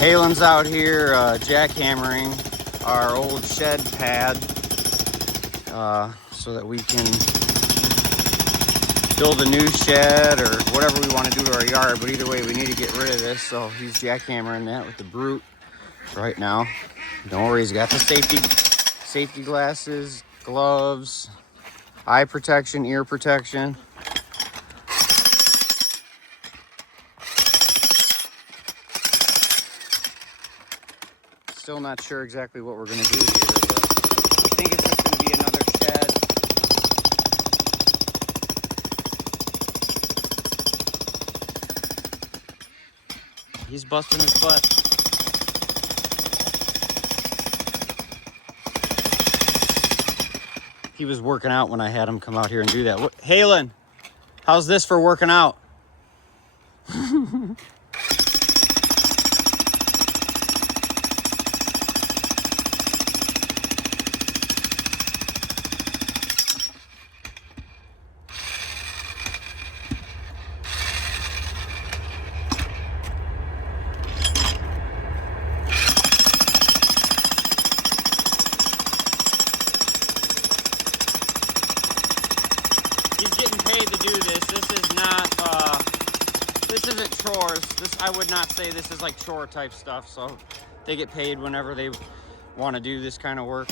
Haelyn's out here jackhammering our old shed pad so that we can build a new shed or whatever we want to do to our yard. But either way, we need to get rid of this. So he's jackhammering that with the brute right now. Don't worry, he's got the safety glasses, gloves, eye protection, ear protection. Still not sure exactly what we're going to do here, but I think it's just going to be another shed. He's busting his butt. He was working out when I had him come out here and do that. Haelyn, how's this for working out? He's getting paid to do this. This is not, this isn't chores. I would not say this is like chore type stuff. So they get paid whenever they want to do this kind of work.